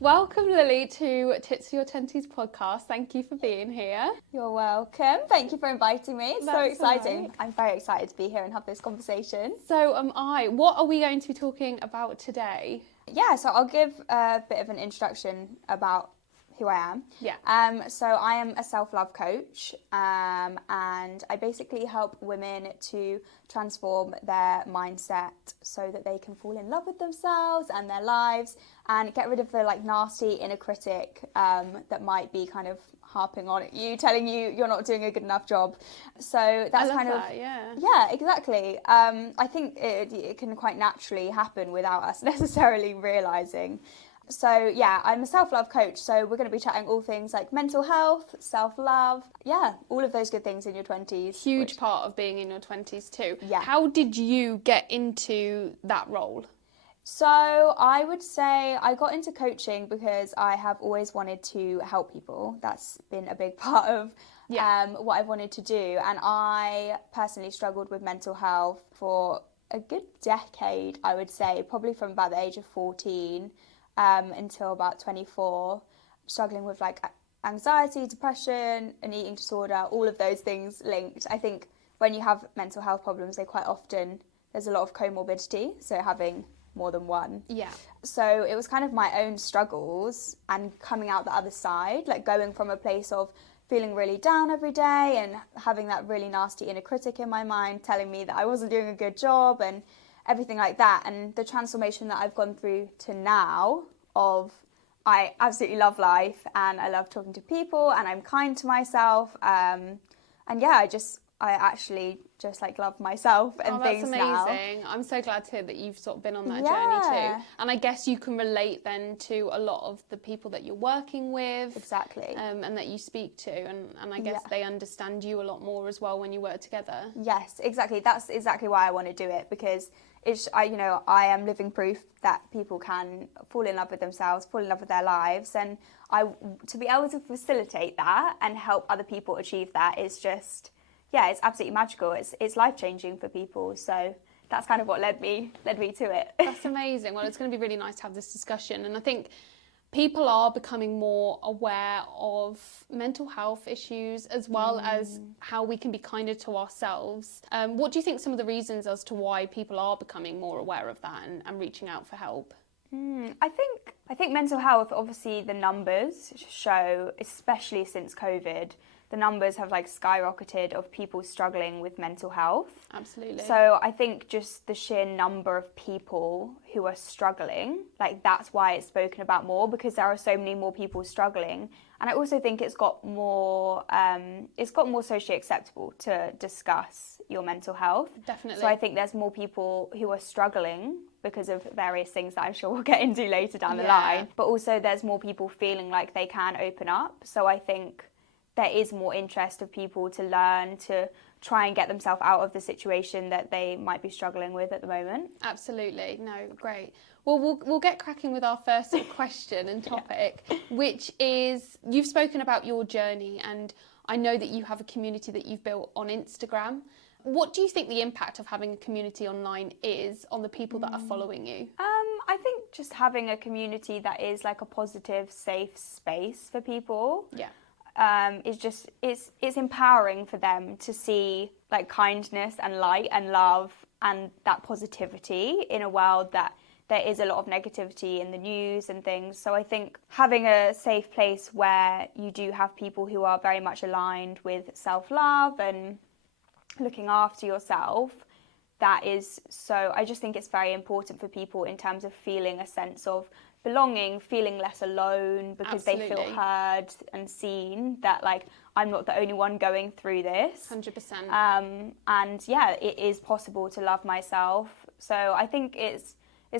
Welcome, Lily, to Tits for Your Twenties podcast. Thank you for being here. You're welcome. Thank you for inviting me. It's so That's exciting. right. I'm very excited to be here and have this conversation. So am I. What are we going to be talking about today? Yeah, so I'll give a bit of an introduction about who I am. Yeah. So I am a self-love coach, and I basically help women to transform their mindset so that they can fall in love with themselves and their lives and get rid of the nasty inner critic that might be kind of harping on at you, telling you you're not doing a good enough job. So that's yeah, exactly. I think it can quite naturally happen without us necessarily realising. So yeah, I'm a self-love coach, so we're going to be chatting all things like mental health, self-love, yeah, all of those good things in your 20s. Huge part of being in your 20s too. Yeah. How did you get into that role? So I would say I got into coaching because I have always wanted to help people. That's been a big part of what I've wanted to do. And I personally struggled with mental health for a good decade, I would say, probably from about the age of 14 until about 24, struggling with anxiety, depression, an eating disorder, all of those things linked. I think when you have mental health problems, they quite often, there's a lot of comorbidity, so having more than one. Yeah. So it was kind of my own struggles and coming out the other side, going from a place of feeling really down every day and having that really nasty inner critic in my mind telling me that I wasn't doing a good job and everything like that. And the transformation that I've gone through to now of I absolutely love life and I love talking to people and I'm kind to myself. And yeah, I actually just love myself and things now. That's amazing. I'm so glad to hear that you've sort of been on that journey too. And I guess you can relate then to a lot of the people that you're working with. Exactly. And that you speak to. And I guess they understand you a lot more as well when you work together. Yes, exactly. That's exactly why I want to do it, because I am living proof that people can fall in love with themselves, fall in love with their lives, and to be able to facilitate that and help other people achieve that is just, yeah, it's absolutely magical. It's life-changing for people. So that's kind of what led me to it. That's amazing. Well, it's going to be really nice to have this discussion. And I think people are becoming more aware of mental health issues as well as how we can be kinder to ourselves. What do you think some of the reasons as to why people are becoming more aware of that and reaching out for help? I think mental health, obviously the numbers show, especially since COVID, the numbers have skyrocketed of people struggling with mental health. Absolutely. So I think just the sheer number of people who are struggling, that's why it's spoken about more, because there are so many more people struggling. And I also think it's got more socially acceptable to discuss your mental health. Definitely. So I think there's more people who are struggling because of various things that I'm sure we'll get into later down the line. But also there's more people feeling like they can open up. So I think there is more interest of people to learn to try and get themselves out of the situation that they might be struggling with at the moment. Absolutely. No, great. Well, we'll get cracking with our first question and topic, which is, you've spoken about your journey, and I know that you have a community that you've built on Instagram. What do you think the impact of having a community online is on the people that are following you? I think just having a community that is a positive, safe space for people. Yeah. It's empowering for them to see kindness and light and love and that positivity in a world that there is a lot of negativity in the news and things. So I think having a safe place where you do have people who are very much aligned with self-love and looking after yourself, I just think it's very important for people in terms of feeling a sense of belonging, feeling less alone, because Absolutely. They feel heard and seen, that I'm not the only one going through this. 100%. And yeah, it is possible to love myself. So I think it's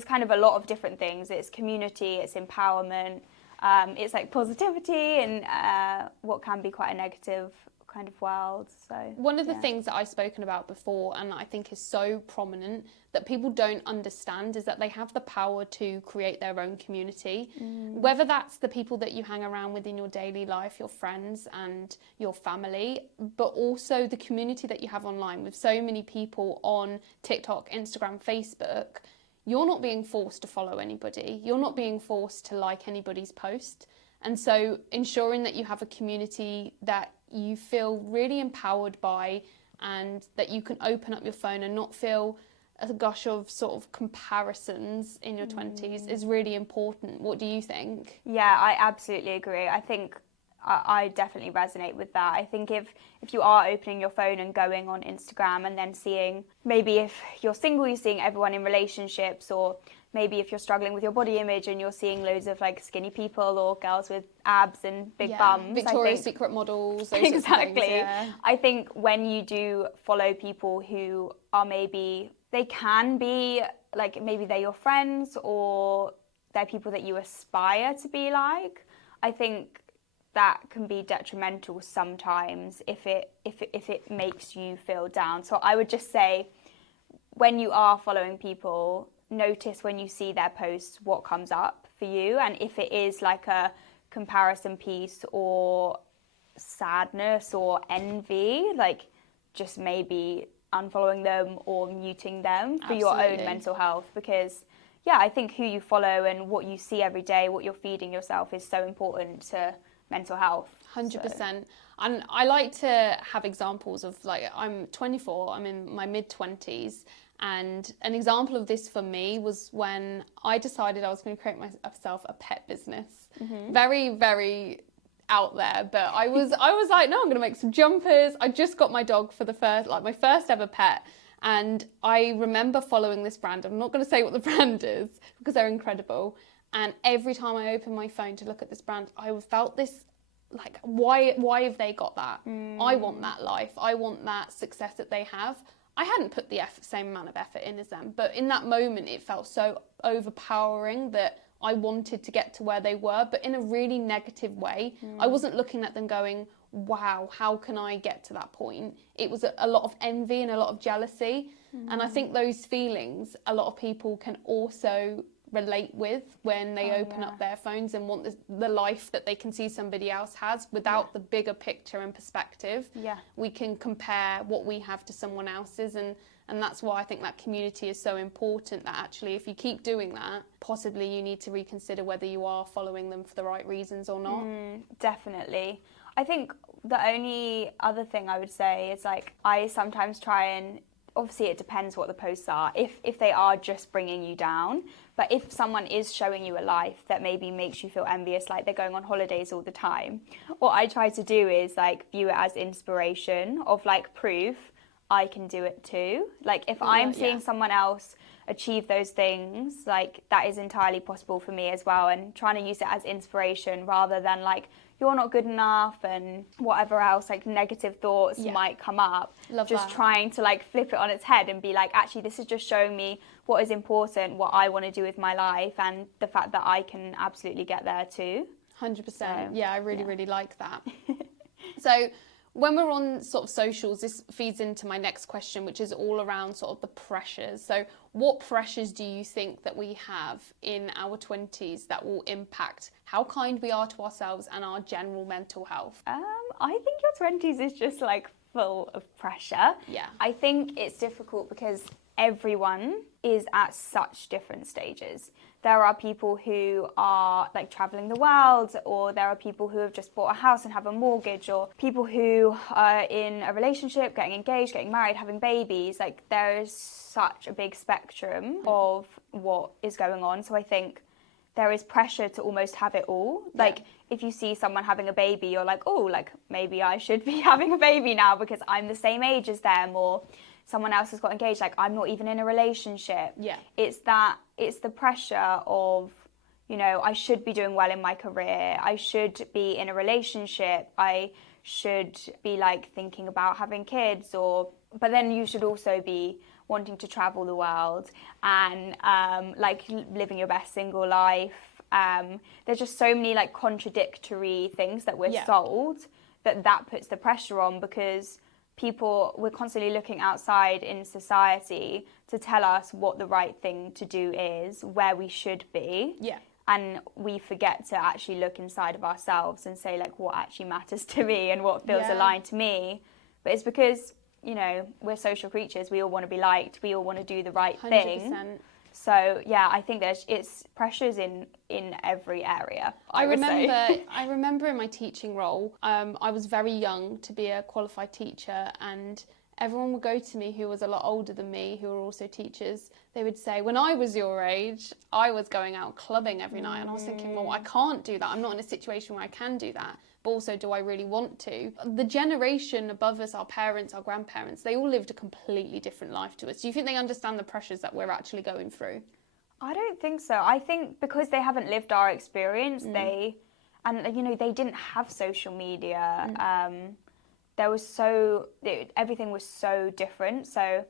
kind of a lot of different things. It's community, it's empowerment, it's positivity and what can be quite a negative kind of world. So one of the things that I've spoken about before, and I think is so prominent that people don't understand, is that they have the power to create their own community, whether that's the people that you hang around with in your daily life, your friends and your family, but also the community that you have online with so many people on TikTok, Instagram, Facebook. you're not being forced to follow anybody. You're not being forced to like anybody's post. And so ensuring that you have a community that you feel really empowered by, and that you can open up your phone and not feel a gush of sort of comparisons in your 20s is really important. What do you think? Yeah, I absolutely agree. I think I definitely resonate with that. I think if you are opening your phone and going on Instagram and then seeing, maybe if you're single, you're seeing everyone in relationships, or maybe if you're struggling with your body image and you're seeing loads of like skinny people or girls with abs and big bums. Victoria's Secret models. Those Exactly. Things, yeah. I think when you do follow people who are maybe, they can be like, maybe they're your friends or they're people that you aspire to be like, I think that can be detrimental sometimes if it makes you feel down. So I would just say, when you are following people, notice when you see their posts what comes up for you, and if it is like a comparison piece or sadness or envy, like just maybe unfollowing them or muting them for your own mental health. Because yeah, I think who you follow and what you see every day, what you're feeding yourself, is so important to mental health. 100%. And I like to have examples of, like, I'm 24, I'm in my mid-20s, and an example of this for me was when I decided I was going to create myself a pet business. Very, very out there, but I was like, no, I'm going to make some jumpers. I just got my dog for my first ever pet. And I remember following this brand. I'm not going to say what the brand is because they're incredible. And every time I opened my phone to look at this brand, I felt this, like, why have they got that? I want that life. I want that success that they have. I hadn't put the same amount of effort in as them, but in that moment it felt so overpowering that I wanted to get to where they were, but in a really negative way. I wasn't looking at them going, wow, how can I get to that point? It was a lot of envy and a lot of jealousy. And I think those feelings a lot of people can also relate with when they open up their phones and want the life that they can see somebody else has without the bigger picture and perspective. We can compare what we have to someone else's, and that's why I think that community is so important, that actually if you keep doing that, possibly you need to reconsider whether you are following them for the right reasons or not. Definitely. I think the only other thing I would say is, like, I sometimes try and, obviously it depends what the posts are, if they are just bringing you down, but if someone is showing you a life that maybe makes you feel envious, like they're going on holidays all the time, what I try to do is, like, view it as inspiration, of like proof I can do it too. Like, if I'm seeing someone else achieve those things, like, that is entirely possible for me as well, and trying to use it as inspiration rather than like, you're not good enough and whatever else, like, negative thoughts might come up. Trying to like flip it on its head and be like, actually this is just showing me what is important, what I want to do with my life, and the fact that I can absolutely get there too. 100%. So, I really like that. So when we're on sort of socials, this feeds into my next question, which is all around sort of the pressures. So what pressures do you think that we have in our 20s that will impact how kind we are to ourselves and our general mental health? I think your 20s is just like full of pressure. I think it's difficult because everyone is at such different stages. There are people who are like traveling the world, or there are people who have just bought a house and have a mortgage, or people who are in a relationship, getting engaged, getting married, having babies. Like, there is such a big spectrum of what is going on. So I think there is pressure to almost have it all. Like, if you see someone having a baby, you're like, oh, like, maybe I should be having a baby now because I'm the same age as them, or someone else has got engaged, like, I'm not even in a relationship. It's the pressure of, you know, I should be doing well in my career, I should be in a relationship, I should be like thinking about having kids, but then you should also be wanting to travel the world and like living your best single life. There's just so many like contradictory things that we're sold that puts the pressure on, because we're constantly looking outside in society to tell us what the right thing to do is, where we should be. And we forget to actually look inside of ourselves and say, like, what actually matters to me and what feels aligned to me. But it's because, you know, we're social creatures. We all want to be liked. We all want to do the right 100%. thing. So yeah, I think it's pressures in every area. I would say. I remember in my teaching role, I was very young to be a qualified teacher, and everyone would go to me who was a lot older than me, who were also teachers. They would say, when I was your age, I was going out clubbing every night. And I was thinking, well, I can't do that. I'm not in a situation where I can do that. But also, do I really want to? The generation above us, our parents, our grandparents, they all lived a completely different life to us. Do you think they understand the pressures that we're actually going through? I don't think so. I think because they haven't lived our experience, they didn't have social media. Everything was so different. So,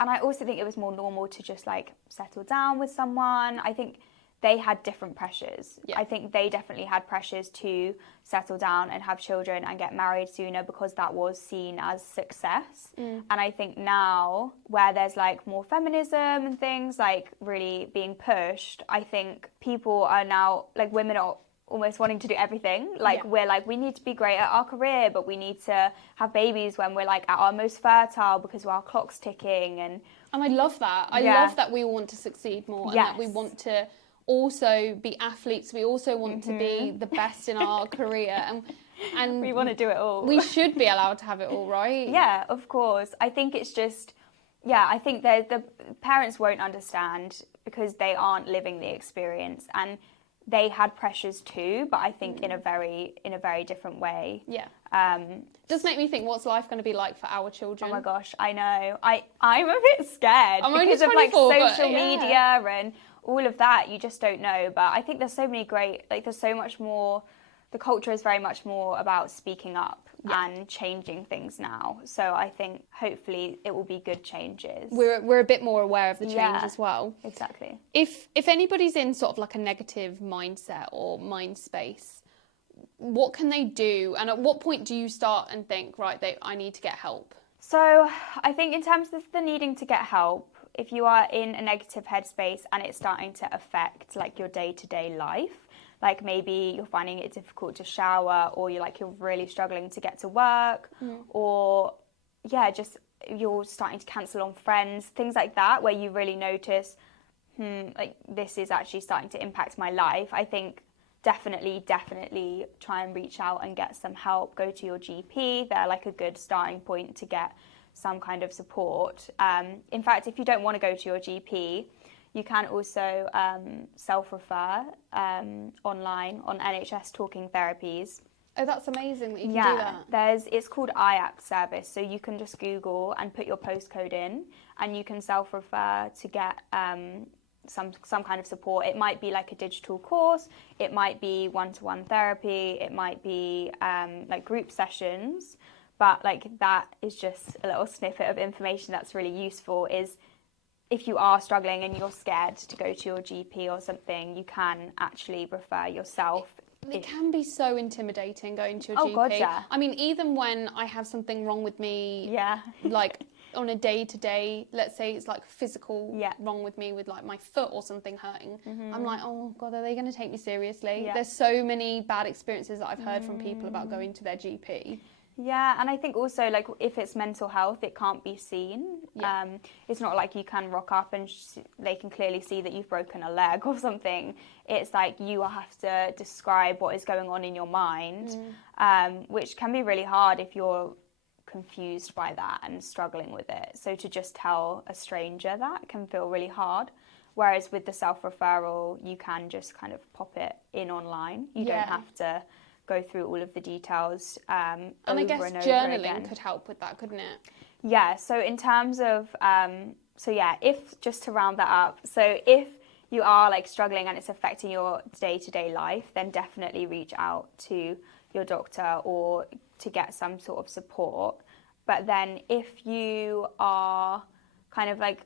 and I also think it was more normal to just like settle down with someone. I think they had different pressures. Yeah. I think they definitely had pressures to settle down and have children and get married sooner because that was seen as success. And I think now, where there's like more feminism and things like really being pushed, I think people are now, like, women are almost wanting to do everything. Like, we're like, we need to be great at our career, but we need to have babies when we're like at our most fertile because our clock's ticking. And I love that. I love that we all want to succeed more, and that we want to also be athletes. We also want to be the best in our career, and we want to do it all. We should be allowed to have it all, right? Yeah, of course. I think it's just, I think the parents won't understand because they aren't living the experience, and they had pressures too, but I think in a very different way. Yeah. Does make me think, what's life going to be like for our children? Oh my gosh, I know. I'm a bit scared I'm because only 24, of like social but, media and all of that. You just don't know. But I think there's so many great, like, there's so much more. The culture is very much more about speaking up and changing things now. So I think hopefully it will be good changes. We're a bit more aware of the change as well. Exactly. If anybody's in sort of like a negative mindset or mind space, what can they do? And at what point do you start and think, right, I need to get help? So I think in terms of the needing to get help, if you are in a negative headspace and it's starting to affect like your day-to-day life, like maybe you're finding it difficult to shower, or you're really struggling to get to work, or just you're starting to cancel on friends, things like that, where you really notice, like, this is actually starting to impact my life. I think definitely try and reach out and get some help. Go to your GP. They're like a good starting point to get some kind of support. In fact, if you don't want to go to your GP, you can also self-refer online on NHS Talking Therapies. Oh, that's amazing that you can do that. It's called IAC service, so you can just Google and put your postcode in, and you can self-refer to get some kind of support. It might be like a digital course, it might be one-to-one therapy, it might be like group sessions, but like that is just a little snippet of information that's really useful. Is if you are struggling and you're scared to go to your GP or something, you can actually refer yourself. It can be so intimidating going to a GP. Oh God, yeah. I mean, even when I have something wrong with me, like on a day-to-day, let's say it's like physical wrong with me, with like my foot or something hurting, I'm like, oh God, are they going to take me seriously? There's so many bad experiences that I've heard from people about going to their GP. Yeah, and I think also, like, if it's mental health, it can't be seen. It's not like you can rock up and they can clearly see that you've broken a leg or something. It's like you have to describe what is going on in your mind, which can be really hard if you're confused by that and struggling with it. So to just tell a stranger that can feel really hard. Whereas with the self-referral, you can just kind of pop it in online. You don't have to go through all of the details and I guess journaling could help with that, couldn't it? Yeah, so in terms of if, just to round that up, so if you are like struggling and it's affecting your day-to-day life, then definitely reach out to your doctor or to get some sort of support. But then if you are kind of like,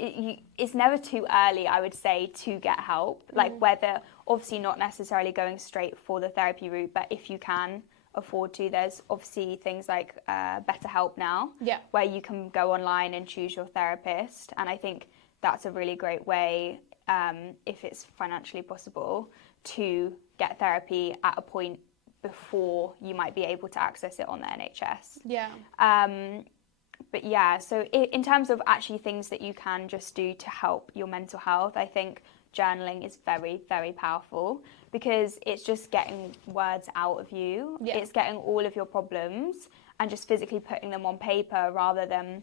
it's never too early, I would say, to get help. Like, whether, obviously not necessarily going straight for the therapy route, but if you can afford to, there's obviously things like BetterHelp now, where you can go online and choose your therapist. And I think that's a really great way, if it's financially possible, to get therapy at a point before you might be able to access it on the NHS. But yeah, so in terms of actually things that you can just do to help your mental health, I think journaling is very, very powerful because it's just getting words out of you. Yeah. It's getting all of your problems and just physically putting them on paper rather than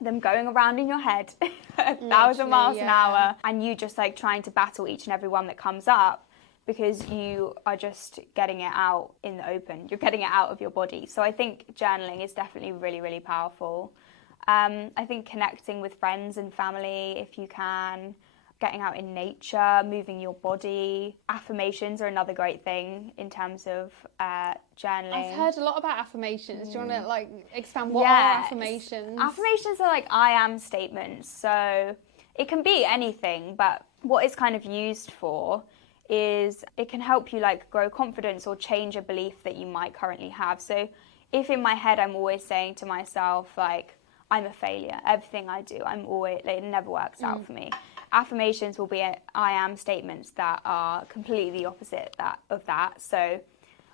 them going around in your head 1,000 miles an hour and you just like trying to battle each and every one that comes up, because you are just getting it out in the open. You're getting it out of your body. So I think journaling is definitely really, really powerful. I think connecting with friends and family if you can, getting out in nature, moving your body. Affirmations are another great thing in terms of journaling. I've heard a lot about affirmations. Do you want to like expand? What are affirmations? Affirmations are like I am statements. So it can be anything, but what it's kind of used for is it can help you like grow confidence or change a belief that you might currently have. So if in my head I'm always saying to myself like I'm a failure, everything I do I'm always like, it never works out for me. Affirmations will be I am statements that are completely the opposite of that. So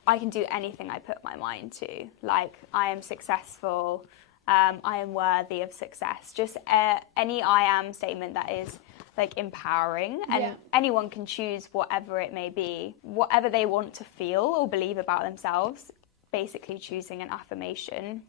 I can do anything I put my mind to. Like I am successful, I am worthy of success. Just any I am statement that is like empowering, and anyone can choose whatever it may be, whatever they want to feel or believe about themselves, basically choosing an affirmation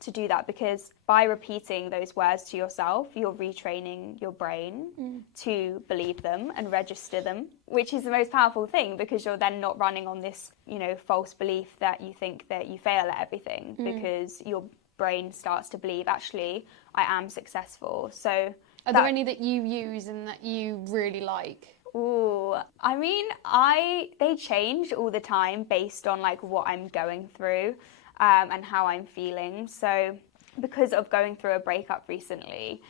to do that, because by repeating those words to yourself, you're retraining your brain to believe them and register them, which is the most powerful thing, because you're then not running on this, you know, false belief that you think that you fail at everything, because your brain starts to believe, actually, I am successful. So are there any that you use and that you really like? Ooh, I mean, they change all the time based on like what I'm going through. And how I'm feeling. So because of going through a breakup recently,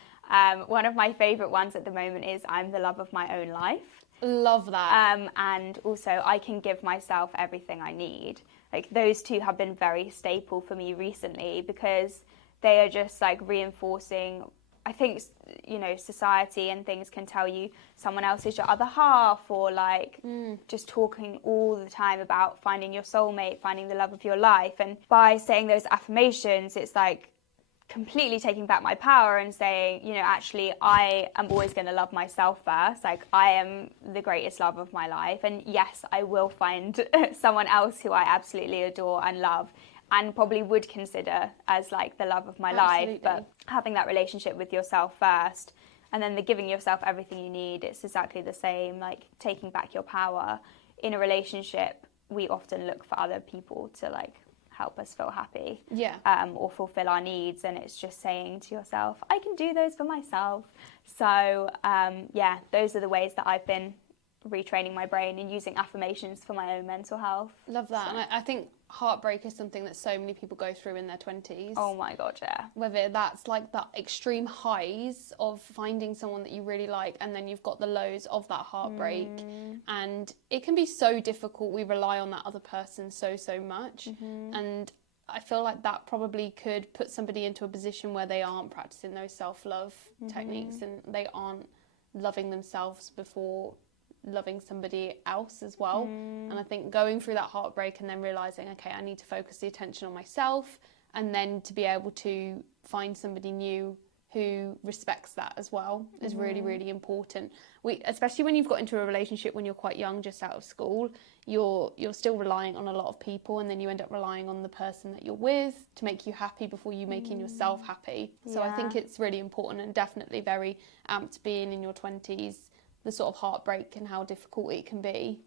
one of my favourite ones at the moment is I'm the love of my own life. Love that. And also I can give myself everything I need. Like those two have been very staple for me recently, because they are just like reinforcing. I think, you know, society and things can tell you someone else is your other half, or like just talking all the time about finding your soulmate, finding the love of your life. And by saying those affirmations, it's like completely taking back my power and saying, you know, actually, I am always going to love myself first. Like I am the greatest love of my life. And yes, I will find someone else who I absolutely adore and love, and probably would consider as like the love of my life, but having that relationship with yourself first, and then the giving yourself everything you need, it's exactly the same, like taking back your power. In a relationship, we often look for other people to like help us feel happy, or fulfill our needs, and it's just saying to yourself, I can do those for myself. So those are the ways that I've been retraining my brain and using affirmations for my own mental health. Love that. So. And I think heartbreak is something that so many people go through in their 20s. Oh my God, yeah. Whether that's like the extreme highs of finding someone that you really like, and then you've got the lows of that heartbreak. And it can be so difficult. We rely on that other person so much. And I feel like that probably could put somebody into a position where they aren't practicing those self-love techniques, and they aren't loving themselves before loving somebody else as well. And I think going through that heartbreak and then realising, okay, I need to focus the attention on myself, and then to be able to find somebody new who respects that as well is really, really important. Especially when you've got into a relationship when you're quite young, just out of school, you're still relying on a lot of people, and then you end up relying on the person that you're with to make you happy before you making yourself happy. So I think it's really important, and definitely very amped being in your 20s, the sort of heartbreak and how difficult it can be.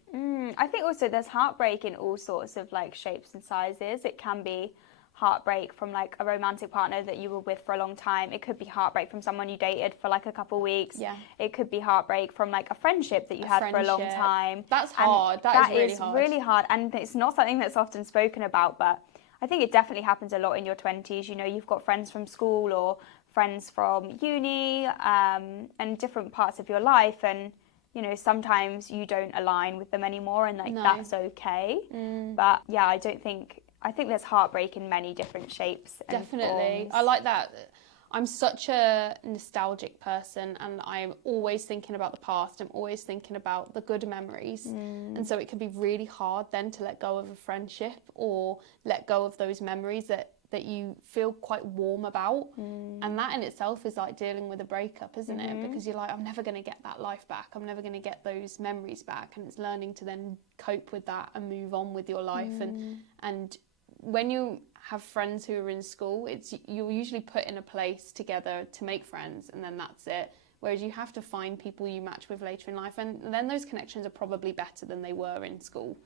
I think also there's heartbreak in all sorts of like shapes and sizes. It can be heartbreak from like a romantic partner that you were with for a long time. It could be heartbreak from someone you dated for like a couple of weeks. It could be heartbreak from like a friendship that you had for a long time. That's hard. That is really hard. And it's not something that's often spoken about, but I think it definitely happens a lot in your 20s. You know, you've got friends from school or friends from uni, and different parts of your life, and you know, sometimes you don't align with them anymore, and like that's okay. But yeah, I think there's heartbreak in many different shapes and forms. I like that. I'm such a nostalgic person, and I'm always thinking about the past. I'm always thinking about the good memories. And so it can be really hard then to let go of a friendship or let go of those memories that that you feel quite warm about. And that in itself is like dealing with a breakup, isn't it? Because you're like, I'm never going to get that life back. I'm never going to get those memories back. And it's learning to then cope with that and move on with your life. And when you have friends who are in school, you're usually put in a place together to make friends, and then that's it. Whereas you have to find people you match with later in life, and then those connections are probably better than they were in school.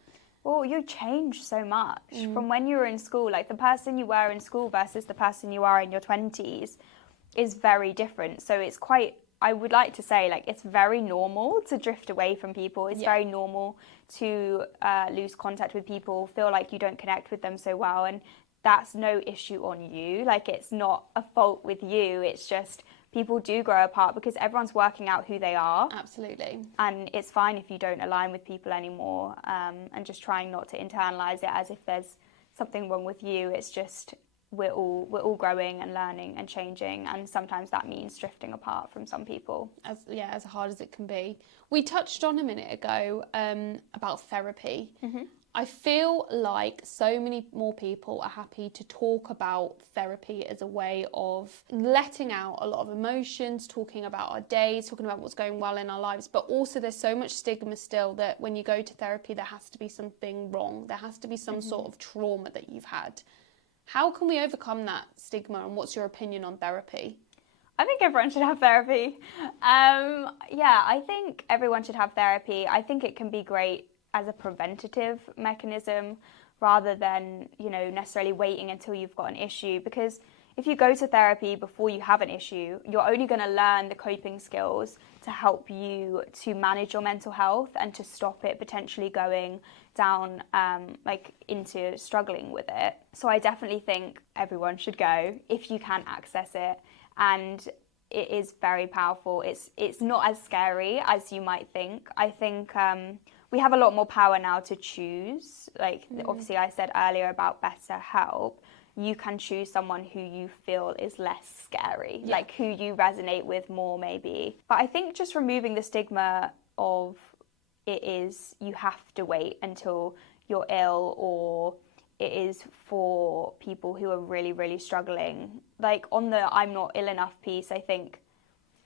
Well, you change so much from when you were in school. Like the person you were in school versus the person you are in your 20s is very different. So it's quite, I would like to say, like, it's very normal to drift away from people. It's very normal to lose contact with people, feel like you don't connect with them so well. And that's no issue on you. Like, it's not a fault with you. It's just people do grow apart because everyone's working out who they are. Absolutely. And it's fine if you don't align with people anymore, and just trying not to internalize it as if there's something wrong with you. It's just we're all growing and learning and changing, and sometimes that means drifting apart from some people. As hard as it can be. We touched on a minute ago about therapy. I feel like so many more people are happy to talk about therapy as a way of letting out a lot of emotions, talking about our days, talking about what's going well in our lives. But also there's so much stigma still that when you go to therapy, there has to be something wrong. There has to be some sort of trauma that you've had. How can we overcome that stigma, and what's your opinion on therapy? I think everyone should have therapy. I think everyone should have therapy. I think it can be great as a preventative mechanism rather than, necessarily waiting until you've got an issue. Because if you go to therapy before you have an issue, you're only going to learn the coping skills to help you to manage your mental health and to stop it potentially going down into struggling with it. So I definitely think everyone should go if you can access it. And it is very powerful. It's not as scary as you might think. I think we have a lot more power now to choose. Obviously I said earlier about BetterHelp. You can choose someone who you feel is less scary, like who you resonate with more maybe. But I think just removing the stigma of you have to wait until you're ill, or it is for people who are really, really struggling. Like on the I'm not ill enough piece, I think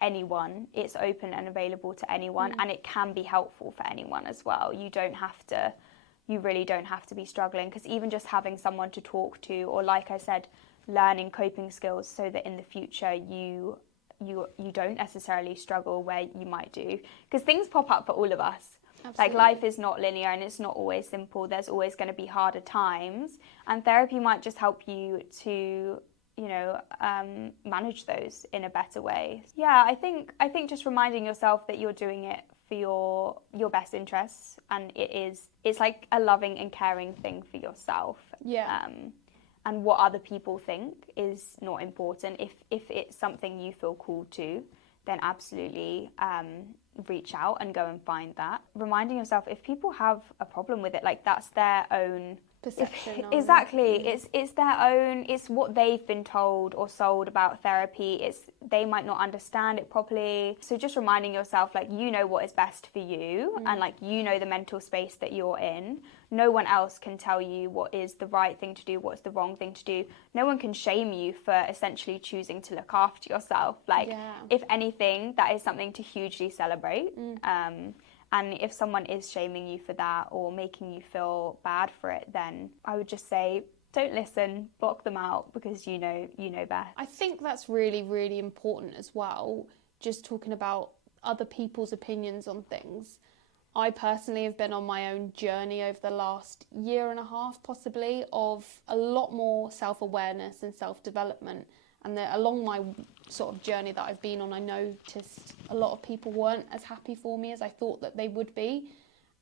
it's open and available to anyone, and it can be helpful for anyone as well. You really don't have to be struggling, because even just having someone to talk to, or like I said, learning coping skills so that in the future you don't necessarily struggle where you might do, because things pop up for all of us. Absolutely. Like life is not linear and it's not always simple. There's always going to be harder times, and therapy might just help you to manage those in a better way. I think just reminding yourself that you're doing it for your best interests, and it's like a loving and caring thing for yourself. And what other people think is not important. If it's something you feel called to, then absolutely reach out and go and find that. Reminding yourself, if people have a problem with it, like that's their own perception. Exactly. It's their own, it's what they've been told or sold about therapy. They might not understand it properly. So just reminding yourself, like, you know what is best for you, and like, you know the mental space that you're in. No one else can tell you what is the right thing to do, what's the wrong thing to do. No one can shame you for essentially choosing to look after yourself. If anything, that is something to hugely celebrate. And if someone is shaming you for that or making you feel bad for it, then I would just say, don't listen, block them out, because you know best. I think that's really, really important as well, just talking about other people's opinions on things. I personally have been on my own journey over the last year and a half, possibly, of a lot more self-awareness and self-development. And along my sort of journey that I've been on, I noticed a lot of people weren't as happy for me as I thought that they would be.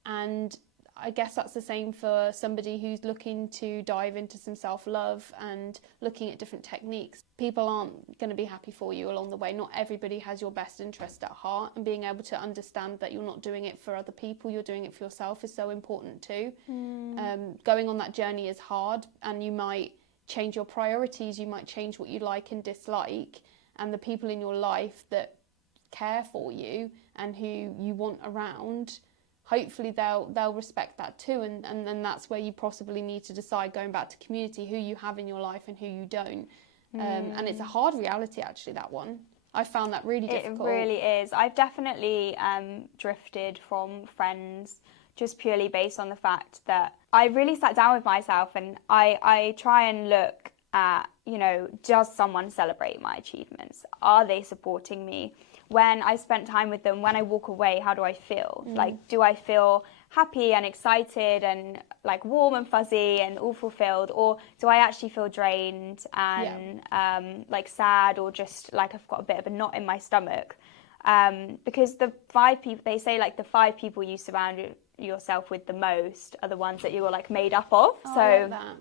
And I guess that's the same for somebody who's looking to dive into some self-love and looking at different techniques. People aren't going to be happy for you along the way. Not everybody has your best interest at heart, and being able to understand that you're not doing it for other people, you're doing it for yourself is so important too. Going on that journey is hard, and you might change your priorities, you might change what you like and dislike, and the people in your life that care for you and who you want around hopefully they'll respect that too, and then that's where you possibly need to decide, going back to community, who you have in your life and who you don't. And it's a hard reality, actually, that one. I found that really difficult. It really is. I've definitely drifted from friends just purely based on the fact that I really sat down with myself and I try and look at, you know, does someone celebrate my achievements? Are they supporting me? When I spent time with them, when I walk away, how do I feel? Like, do I feel happy and excited and like warm and fuzzy and all fulfilled, or do I actually feel drained and like sad, or just like I've got a bit of a knot in my stomach? Because the 5 people, they say like the 5 people you surround yourself with the most are the ones that you're like made up of. Oh, so I like that.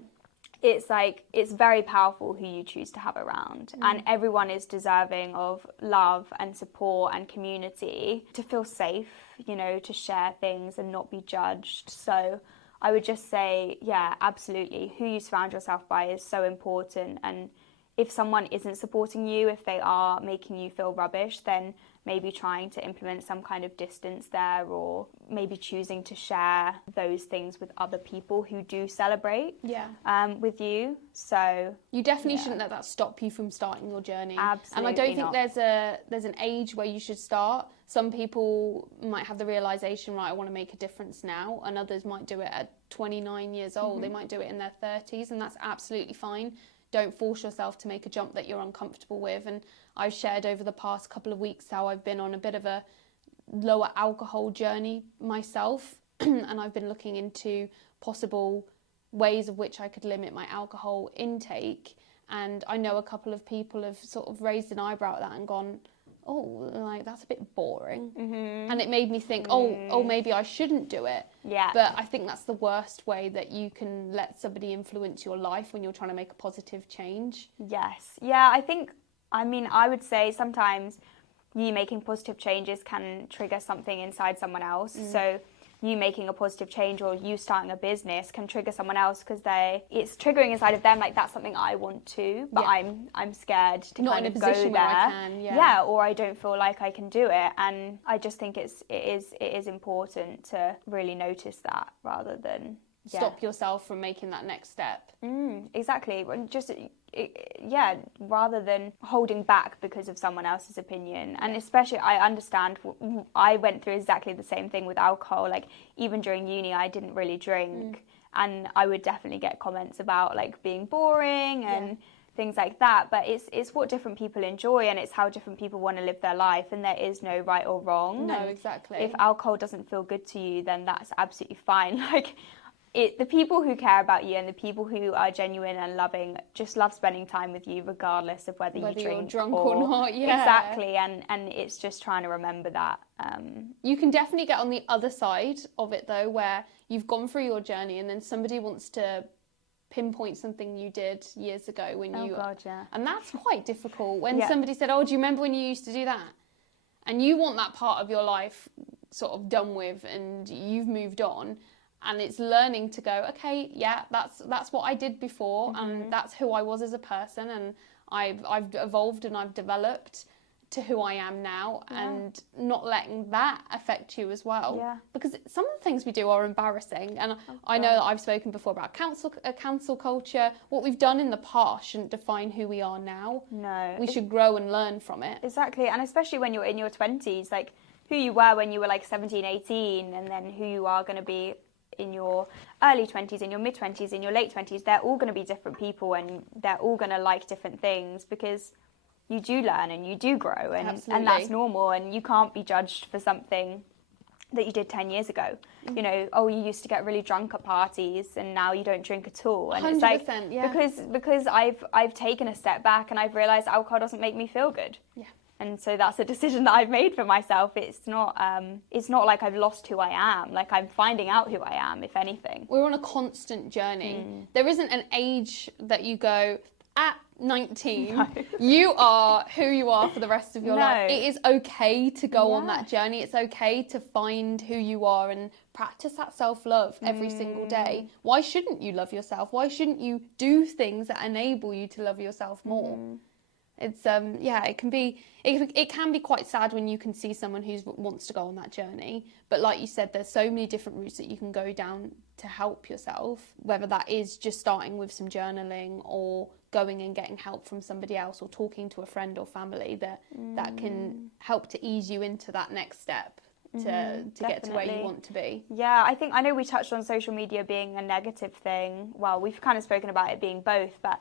It's like, it's very powerful who you choose to have around, and everyone is deserving of love and support and community, to feel safe, you know, to share things and not be judged. So I would just say, yeah, absolutely, who you surround yourself by is so important. And if someone isn't supporting you, if they are making you feel rubbish, then maybe trying to implement some kind of distance there, or maybe choosing to share those things with other people who do celebrate with you. So you definitely shouldn't let that stop you from starting your journey. Absolutely. And I don't think not. there's an age where you should start. Some people might have the realization, right, I want to make a difference now, and others might do it at 29 years old. They might do it in their 30s, and that's absolutely fine. Don't force yourself to make a jump that you're uncomfortable with. And I've shared over the past couple of weeks how I've been on a bit of a lower alcohol journey myself, and I've been looking into possible ways of which I could limit my alcohol intake. And I know a couple of people have sort of raised an eyebrow at that and gone, oh, like, that's a bit boring. And it made me think, oh, maybe I shouldn't do it. Yeah. But I think that's the worst way that you can let somebody influence your life when you're trying to make a positive change. Yes. Yeah, I would say sometimes you making positive changes can trigger something inside someone else. So you making a positive change, or you starting a business, can trigger someone else because it's triggering inside of them, like, that's something I want to, but I'm scared to not kind in a of go position there. where I can, or I don't feel like I can do it. And I just think it is important to really notice that, rather than stop yourself from making that next step. Exactly. Just rather than holding back because of someone else's opinion. And especially, I understand, I went through exactly the same thing with alcohol. Like, even during uni, I didn't really drink, and I would definitely get comments about like being boring and things like that. But it's what different people enjoy, and it's how different people want to live their life, and there is no right or wrong. No, and exactly. If alcohol doesn't feel good to you, then that's absolutely fine. Like, the people who care about you and the people who are genuine and loving just love spending time with you, regardless of whether you drink you're drunk or not. Exactly. And it's just trying to remember that. You can definitely get on the other side of it, though, where you've gone through your journey and then somebody wants to pinpoint something you did years ago when and that's quite difficult when somebody said, oh, do you remember when you used to do that? And you want that part of your life sort of done with, and you've moved on. And it's learning to go, okay, that's what I did before, and that's who I was as a person, and I've evolved and I've developed to who I am now, and not letting that affect you as well. Yeah. Because some of the things we do are embarrassing, and I know that I've spoken before about cancel culture. What we've done in the past shouldn't define who we are now. No. We should grow and learn from it. Exactly, and especially when you're in your 20s, like who you were when you were like 17, 18, and then who you are going to be in your early 20s, in your mid 20s, in your late 20s, they're all going to be different people, and they're all going to like different things, because you do learn and you do grow, and that's normal, and you can't be judged for something that you did 10 years ago. You know, oh, you used to get really drunk at parties and now you don't drink at all. And 100%, it's like, because I've taken a step back and I've realised alcohol doesn't make me feel good. Yeah. And so that's a decision that I've made for myself. It's not like I've lost who I am. Like, I'm finding out who I am, if anything. We're on a constant journey. There isn't an age that you go, at 19, you are who you are for the rest of your life. It is okay to go on that journey. It's okay to find who you are and practice that self-love every single day. Why shouldn't you love yourself? Why shouldn't you do things that enable you to love yourself more? It's yeah, it can be quite sad when you can see someone who wants to go on that journey. But like you said, there's so many different routes that you can go down to help yourself, whether that is just starting with some journaling or going and getting help from somebody else or talking to a friend or family that can help to ease you into that next step to get to where you want to be. Yeah, I know we touched on social media being a negative thing. Well, we've kind of spoken about it being both, but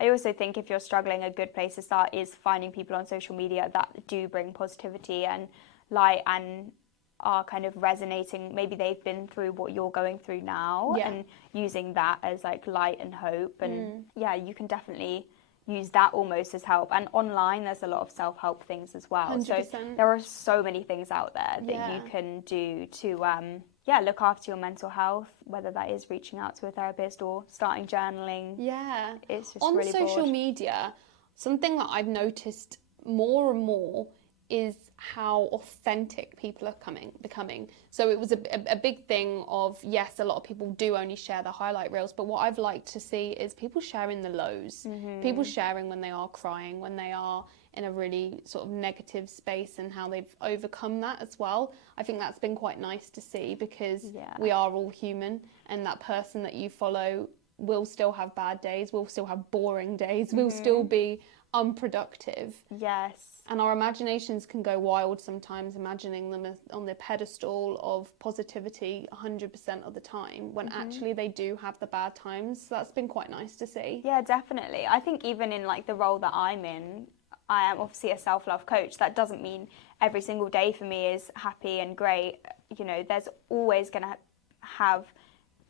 I also think if you're struggling, a good place to start is finding people on social media that do bring positivity and light and are kind of resonating. Maybe they've been through what you're going through now, and using that as like light and hope. And yeah, you can definitely use that almost as help. And online, there's a lot of self-help things as well. 100%. So there are so many things out there that you can do to look after your mental health, whether that is reaching out to a therapist or starting journaling. Yeah. It's just on really social broad. media, something that I've noticed more and more is how authentic people are becoming. So it was a big thing of, yes, a lot of people do only share the highlight reels, but what I've liked to see is people sharing the lows, people sharing when they are crying, when they are in a really sort of negative space and how they've overcome that as well. I think that's been quite nice to see because we are all human, and that person that you follow will still have bad days, will still have boring days, will still be unproductive. Yes. And our imaginations can go wild sometimes, imagining them on the pedestal of positivity 100% of the time, when actually they do have the bad times. So that's been quite nice to see. Yeah, definitely. I think even in like the role that I'm in, I am obviously a self-love coach. That doesn't mean every single day for me is happy and great. You know, there's always going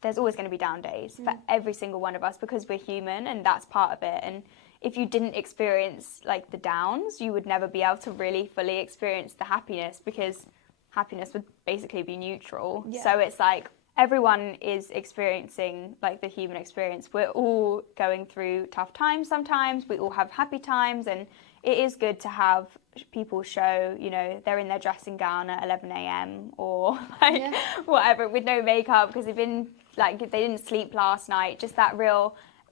to be down days for every single one of us, because we're human, and that's part of it. And if you didn't experience like the downs, you would never be able to really fully experience the happiness, because happiness would basically be neutral. So it's like everyone is experiencing like the human experience. We're all going through tough times sometimes. We all have happy times, and it is good to have people show, you know, they're in their dressing gown at 11 a.m. or like whatever, with no makeup because they've been like, they didn't sleep last night. Just that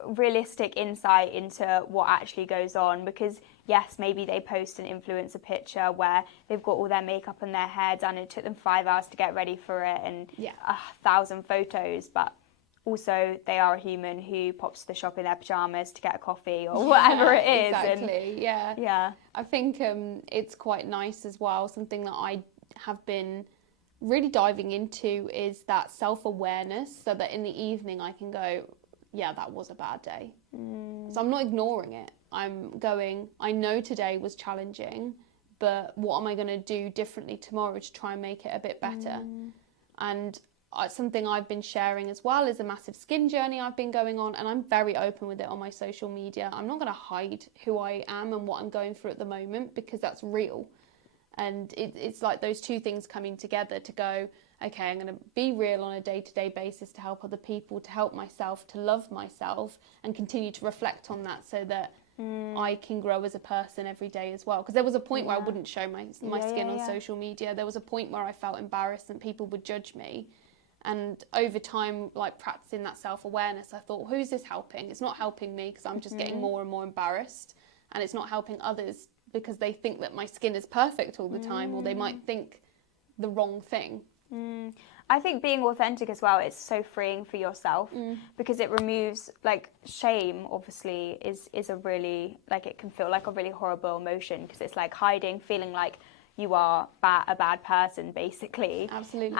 realistic insight into what actually goes on, because yes, maybe they post an influencer picture where they've got all their makeup and their hair done, it took them 5 hours to get ready for it, and 1,000 photos, but also they are a human who pops to the shop in their pajamas to get a coffee or whatever it is. Exactly. And I think it's quite nice as well. Something that I have been really diving into is that self-awareness, so that in the evening I can go, yeah, that was a bad day. So I'm not ignoring it. I'm going, I know today was challenging, but what am I going to do differently tomorrow to try and make it a bit better? And something I've been sharing as well is a massive skin journey I've been going on, and I'm very open with it on my social media. I'm not going to hide who I am and what I'm going through at the moment, because that's real. And it's like those two things coming together to go, okay, I'm going to be real on a day-to-day basis to help other people, to help myself, to love myself, and continue to reflect on that so that I can grow as a person every day as well. Because there was a point where I wouldn't show my skin on social media. There was a point where I felt embarrassed and people would judge me. And over time, like practicing that self-awareness, I thought, who's this helping? It's not helping me, because I'm just getting more and more embarrassed. And it's not helping others because they think that my skin is perfect all the time, or they might think the wrong thing. I think being authentic as well is so freeing for yourself, because it removes, like, shame obviously is a really, like, it can feel like a really horrible emotion, because it's like hiding, feeling like you are a bad person basically. Absolutely.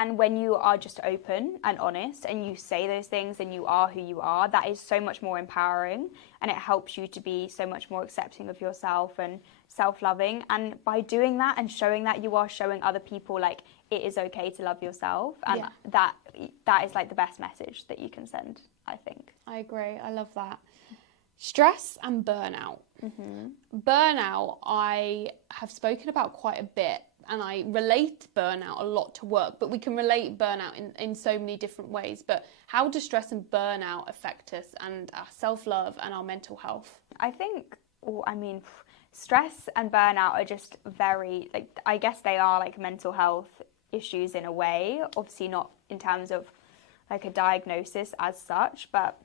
And when you are just open and honest and you say those things and you are who you are, that is so much more empowering, and it helps you to be so much more accepting of yourself and self-loving. And by doing that and showing that, you are showing other people like it is okay to love yourself, and that is like the best message that you can send, I think. I agree. I love that. Stress and burnout. Burnout I have spoken about quite a bit, and I relate burnout a lot to work, but we can relate burnout in so many different ways. But how does stress and burnout affect us and our self-love and our mental health? I think, stress and burnout are just very, like, I guess they are like mental health issues in a way, obviously not in terms of like a diagnosis as such, but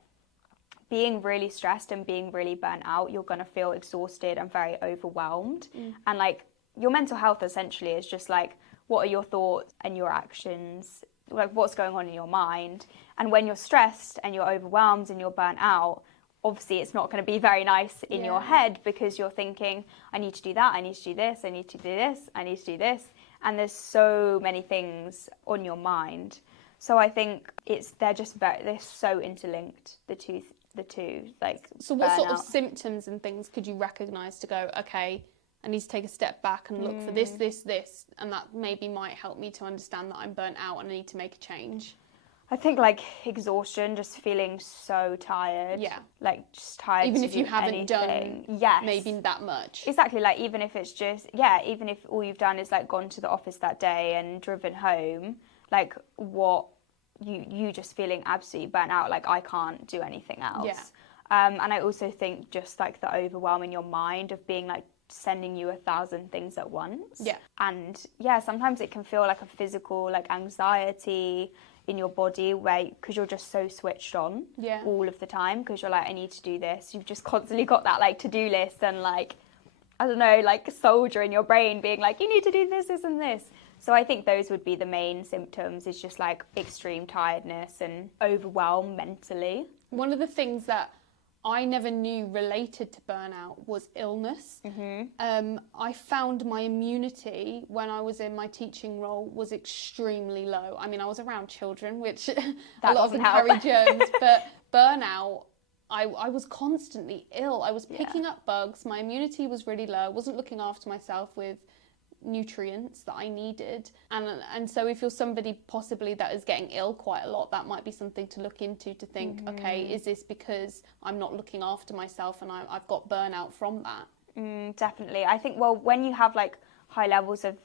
being really stressed and being really burnt out, you're going to feel exhausted and very overwhelmed. And like your mental health essentially is just like, what are your thoughts and your actions, like what's going on in your mind. And when you're stressed and you're overwhelmed and you're burnt out, obviously it's not going to be very nice in your head, because you're thinking, I need to do that, I need to do this, I need to do this, I need to do this. And there's so many things on your mind. So I think they're so interlinked, the two, like. So what sort of burnout. symptoms and things could you recognise to go, okay, I need to take a step back and look for this, and that maybe might help me to understand that I'm burnt out and I need to make a change? I think like exhaustion, just feeling so tired. Yeah. Like just tired. Even to if you do haven't anything. done Yes. maybe that much. Exactly. Like even if it's just, even if all you've done is like gone to the office that day and driven home, like what you just feeling absolutely burnt out. Like I can't do anything else. Yeah. And I also think just like the overwhelm in your mind of being like sending you 1,000 things at once. Yeah. And sometimes it can feel like a physical like anxiety in your body, where because you're just so switched on all of the time, because you're like, I need to do this. You've just constantly got that like to-do list and like, I don't know, like a soldier in your brain being like, you need to do this, this and this. So I think those would be the main symptoms, is just like extreme tiredness and overwhelm mentally. One of the things that I never knew related to burnout was illness. I found my immunity when I was in my teaching role was extremely low. I mean, I was around children, which a lot of them carry germs, but burnout, I was constantly ill. I was picking up bugs. My immunity was really low. I wasn't looking after myself with nutrients that I needed, and so if you're somebody possibly that is getting ill quite a lot, that might be something to look into, to think, okay, is this because I'm not looking after myself and I've got burnout from that? Definitely. I think, well, when you have like high levels of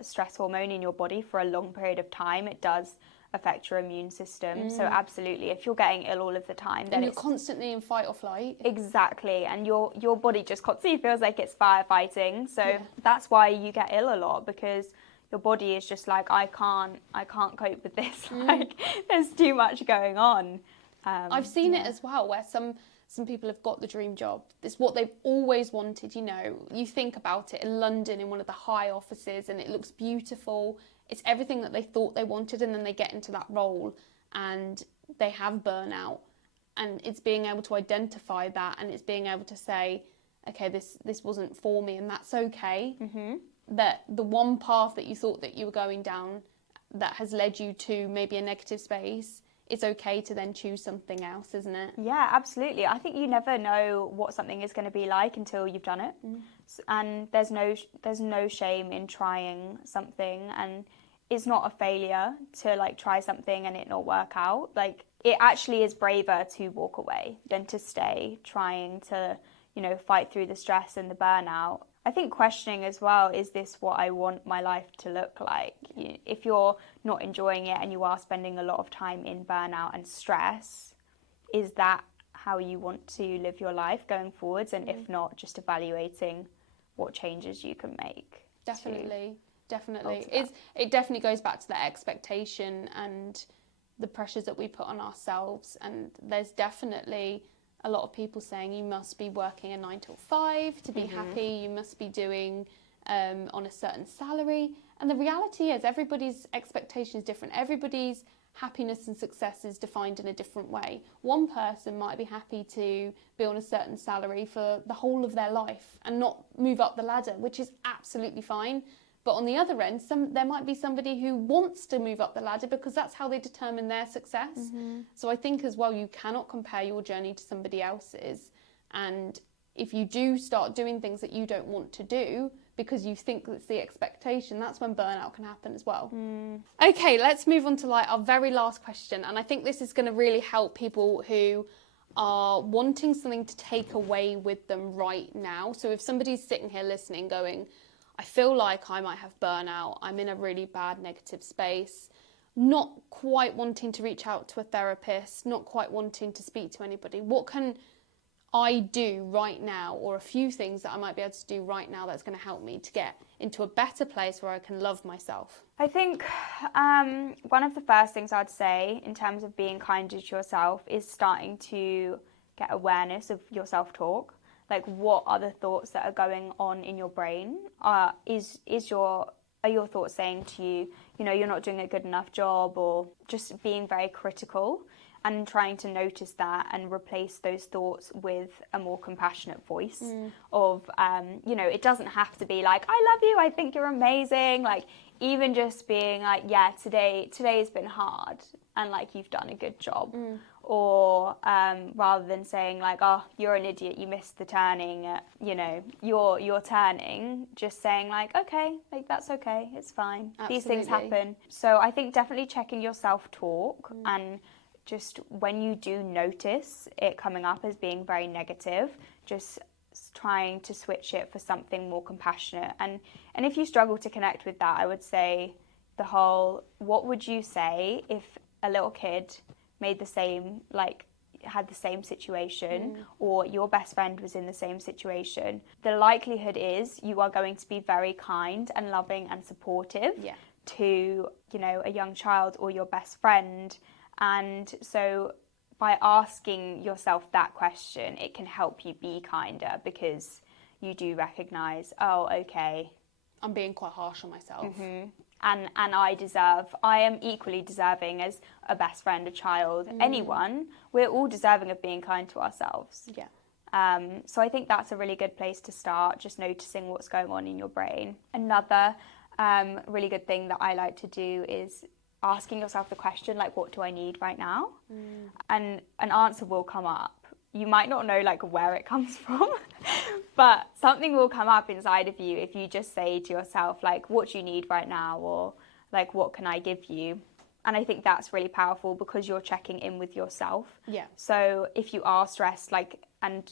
stress hormone in your body for a long period of time, it does affect your immune system. So absolutely, if you're getting ill all of the time, then and you're constantly in fight or flight. Exactly, and your body just constantly feels like it's firefighting. So that's why you get ill a lot, because your body is just like, I can't cope with this. Like there's too much going on. I've seen it as well, where some people have got the dream job. It's what they've always wanted. You know, you think about it in London in one of the high offices, and it looks beautiful. It's everything that they thought they wanted, and then they get into that role and they have burnout. And it's being able to identify that, and it's being able to say, okay, this wasn't for me, and that's okay. That the one path that you thought that you were going down that has led you to maybe a negative space, it's okay to then choose something else, isn't it? Yeah, absolutely. I think you never know what something is going to be like until you've done it. And there's no shame in trying something, and it's not a failure to like try something and it not work out. Like it actually is braver to walk away than to stay trying to, fight through the stress and the burnout. I think questioning as well, is this what I want my life to look like? If you're not enjoying it and you are spending a lot of time in burnout and stress, is that how you want to live your life going forwards? And if not, just evaluating what changes you can make. Definitely. It definitely goes back to that expectation and the pressures that we put on ourselves. And there's definitely a lot of people saying you must be working a 9 to 5 to be happy. You must be doing on a certain salary. And the reality is everybody's expectation is different. Everybody's happiness and success is defined in a different way. One person might be happy to be on a certain salary for the whole of their life and not move up the ladder, which is absolutely fine. But on the other end, there might be somebody who wants to move up the ladder because that's how they determine their success. So I think as well, you cannot compare your journey to somebody else's. And if you do start doing things that you don't want to do because you think that's the expectation, that's when burnout can happen as well. Okay, let's move on to like our very last question. And I think this is going to really help people who are wanting something to take away with them right now. So if somebody's sitting here listening going, I feel like I might have burnout, I'm in a really bad negative space, not quite wanting to reach out to a therapist, not quite wanting to speak to anybody, what can I do right now, or a few things that I might be able to do right now that's going to help me to get into a better place where I can love myself? I think one of the first things I'd say in terms of being kinder to yourself is starting to get awareness of your self-talk. Like, what are the thoughts that are going on in your brain? Are your thoughts saying to you, you know, you're not doing a good enough job, or just being very critical, and trying to notice that and replace those thoughts with a more compassionate voice of, you know, it doesn't have to be like, I love you, I think you're amazing. Like, even just being like, yeah, today's been hard, and like, you've done a good job. Or rather than saying like, oh, you're an idiot, you missed the turning, you know, you're turning, just saying like, okay, like, that's okay, it's fine. Absolutely. These things happen. So I think definitely checking your self-talk, and just when you do notice it coming up as being very negative, just trying to switch it for something more compassionate. And if you struggle to connect with that, I would say the whole, what would you say if a little kid made the same, like, had the same situation, or your best friend was in the same situation? The likelihood is you are going to be very kind and loving and supportive to, you know, a young child or your best friend. And so by asking yourself that question, it can help you be kinder, because you do recognise, oh, okay, I'm being quite harsh on myself. And I am equally deserving as a best friend, a child, anyone. We're all deserving of being kind to ourselves. So I think that's a really good place to start, just noticing what's going on in your brain. Another really good thing that I like to do is asking yourself the question, like, what do I need right now? And an answer will come up. You might not know like where it comes from, but something will come up inside of you if you just say to yourself, like, what do you need right now? Or like, what can I give you? And I think that's really powerful, because you're checking in with yourself. So if you are stressed, like, and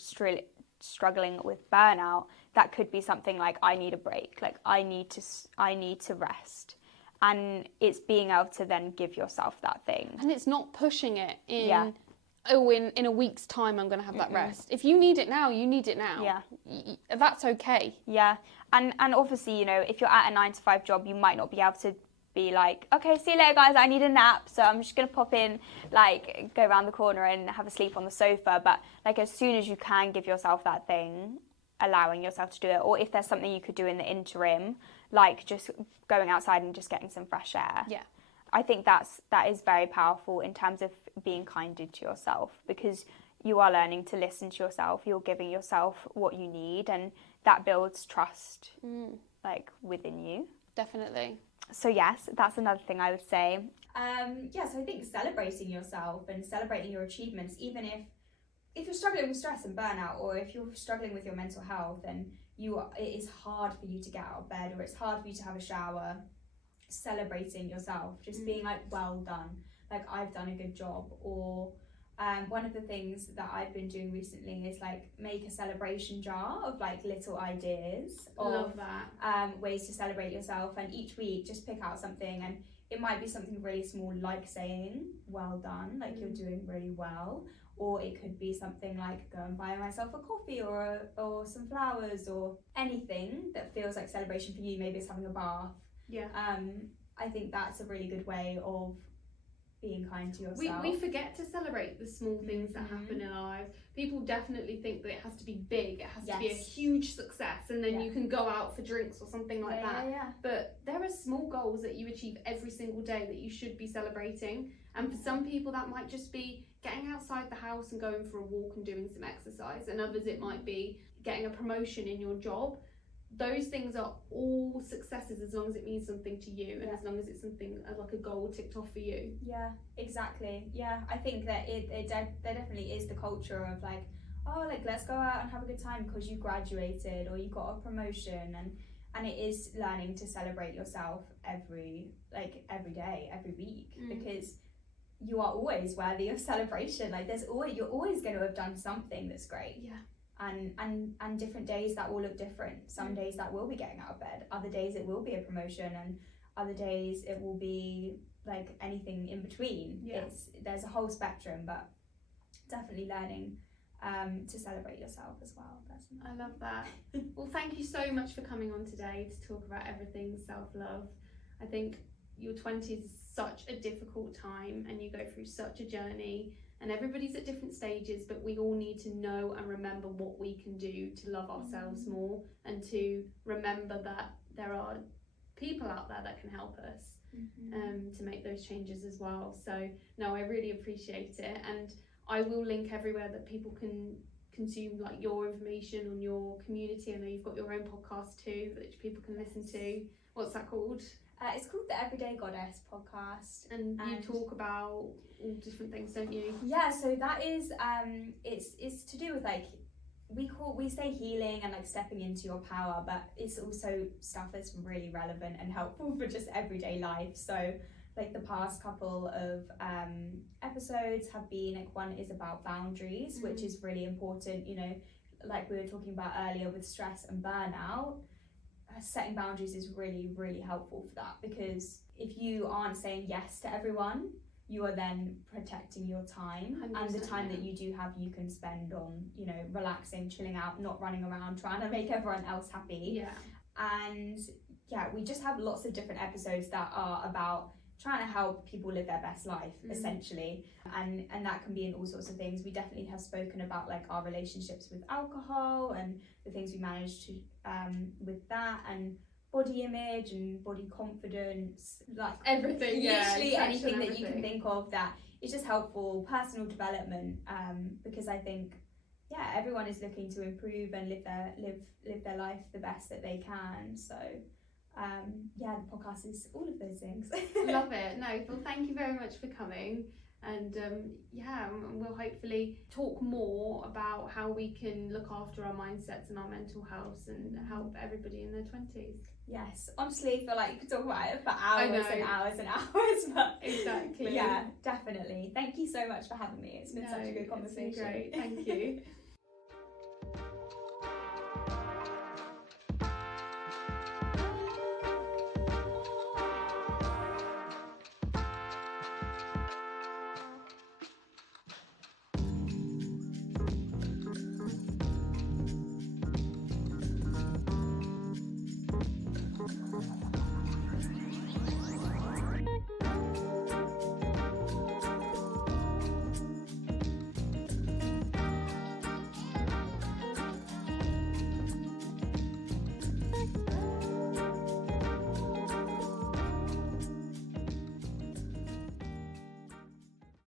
struggling with burnout, that could be something like, I need a break, like, I need to rest. And it's being able to then give yourself that thing. And it's not pushing it in, oh, in a week's time I'm going to have that rest. If you need it now, you need it now. That's okay. And obviously, you know, if you're at a 9-to-5 job, you might not be able to be like, okay, see you later, guys, I need a nap, so I'm just going to pop in, like, go around the corner and have a sleep on the sofa. But like, as soon as you can give yourself that thing, allowing yourself to do it. Or if there's something you could do in the interim, like just going outside and just getting some fresh air. I think that is very powerful in terms of being kinder to yourself, because you are learning to listen to yourself. You're giving yourself what you need, and that builds trust like within you. Definitely. So yes, that's another thing I would say. So I think celebrating yourself and celebrating your achievements, even if you're struggling with stress and burnout, or if you're struggling with your mental health and it is hard for you to get out of bed, or it's hard for you to have a shower, celebrating yourself, just being like, well done, like, I've done a good job. Or one of the things that I've been doing recently is like make a celebration jar of like little ideas of ways to celebrate yourself, and each week just pick out something, and it might be something really small, like saying well done, like you're doing really well. Or it could be something like, go and buy myself a coffee, or some flowers, or anything that feels like celebration for you. Maybe it's having a bath. I think that's a really good way of being kind to yourself. We forget to celebrate the small things that happen in our lives. People definitely think that it has to be big, it has to be a huge success, and then you can go out for drinks or something like that. But there are small goals that you achieve every single day that you should be celebrating. And for some people that might just be getting outside the house and going for a walk and doing some exercise, and others it might be getting a promotion in your job. Those things are all successes as long as it means something to you, and as long as it's something like a goal ticked off for you. Exactly. I think that there definitely is the culture of like, oh, like, let's go out and have a good time because you graduated or you got a promotion, and it is learning to celebrate yourself every day, every week, because you are always worthy of celebration. Like, you're always going to have done something that's great. And different days that will look different. Some days that will be getting out of bed, other days it will be a promotion, and other days it will be like anything in between. There's a whole spectrum, but definitely learning to celebrate yourself as well. Personally. I love that. Well, thank you so much for coming on today to talk about everything self-love. I think your 20s is such a difficult time, and you go through such a journey, and everybody's at different stages, but we all need to know and remember what we can do to love ourselves more, and to remember that there are people out there that can help us to make those changes as well. So no, I really appreciate it, and I will link everywhere that people can consume like your information on your community. I know you've got your own podcast too, which people can listen to. What's that called? It's called the Everyday Goddess podcast, and you talk about all different things, don't you? Yeah, so that is it's to do with like we say healing and like stepping into your power, but it's also stuff that's really relevant and helpful for just everyday life. So like the past couple of episodes have been like, one is about boundaries, which is really important, you know, like we were talking about earlier with stress and burnout. Setting boundaries is really, really helpful for that, because if you aren't saying yes to everyone, you are then protecting your time, and the time that you do have, you can spend on, you know, relaxing, chilling out, not running around trying to make everyone else happy. And we just have lots of different episodes that are about trying to help people live their best life, essentially, and that can be in all sorts of things. We definitely have spoken about like our relationships with alcohol and the things we managed to with that, and body image and body confidence, like everything, literally anything that you can think of that is just helpful, personal development, because I think everyone is looking to improve and live their life the best that they can. So the podcast is all of those things. Love it. No, well, thank you very much for coming, and we'll hopefully talk more about how we can look after our mindsets and our mental health and help everybody in their 20s. Yes, honestly, I feel like you could talk about it for hours and hours and hours, but exactly. Yeah, definitely. Thank you so much for having me. It's been such a good conversation. It's been great. Thank you.